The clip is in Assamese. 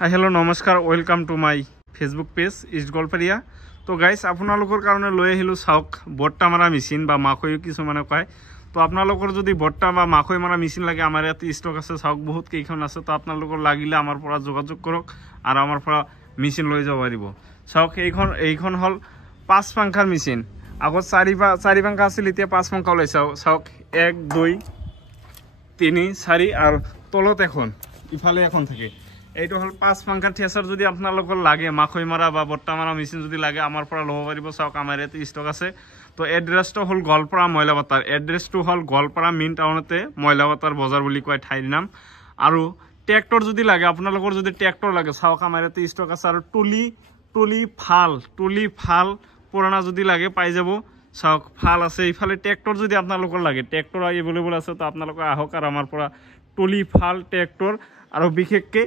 হাই হেল্ল' নমস্কাৰ welcome to my Facebook page east Goalpariya. তো গাইজ আপোনালোকৰ কাৰণে লৈ আহিলোঁ চাওক বৰ্তা মাৰা মেচিন বা মাকৈ কিছুমানে কয়। তো আপোনালোকৰ যদি বৰ্তা বা মাকৈ মাৰা মেচিন লাগে আমাৰ ইয়াতে ষ্টক আছে, চাওক বহুত কেইখন আছে। তো আপোনালোকৰ লাগিলে আমাৰ পৰা যোগাযোগ কৰক আৰু আমাৰ পৰা মেচিন লৈ যাব পাৰিব। চাওক এইখন হ'ল 5 পাংখাৰ মেচিন। আগত 4 পাংখা আছিল, এতিয়া 5 পাংখা ওলাইছে। চাওক 1 2 3 4 আৰু তলত এখন ইফালে এখন থাকে। এইটো হল 5 পাংখাৰ থ্ৰেচাৰ। যদি আপোনালোকৰ লাগে মাকৈ মাৰা বা বৰ্তা মাৰা মেচিন যদি লাগে আমাৰ পৰা ল'ব পাৰিব। চাওক আমাৰ ইয়াতে ষ্টক আছে। তো এড্ৰেছটো হ'ল গোৱালপাৰা মইলাবাটাৰ। এড্ৰেছটো হ'ল গোৱালপাৰা মেইন টাউনতে মইলাবাটাৰ বজাৰ বুলি কয় ঠাইৰ নাম। আৰু ট্ৰেক্টৰ যদি লাগে আপোনালোকৰ, যদি ট্ৰেক্টৰ লাগে চাওক আমাৰ ইয়াতে ষ্টক আছে। আৰু টুলি ফাল পুৰণা যদি লাগে পাই যাব। চাওক ফাল আছে। ইফালে ট্ৰেক্টৰ যদি আপোনালোকৰ লাগে, ট্ৰেক্টৰ এভেইলেবল আছে। তো আপোনালোকে আহক আৰু আমাৰ পৰা টুলি ফাল ট্ৰেক্টৰ আৰু বিশেষকৈ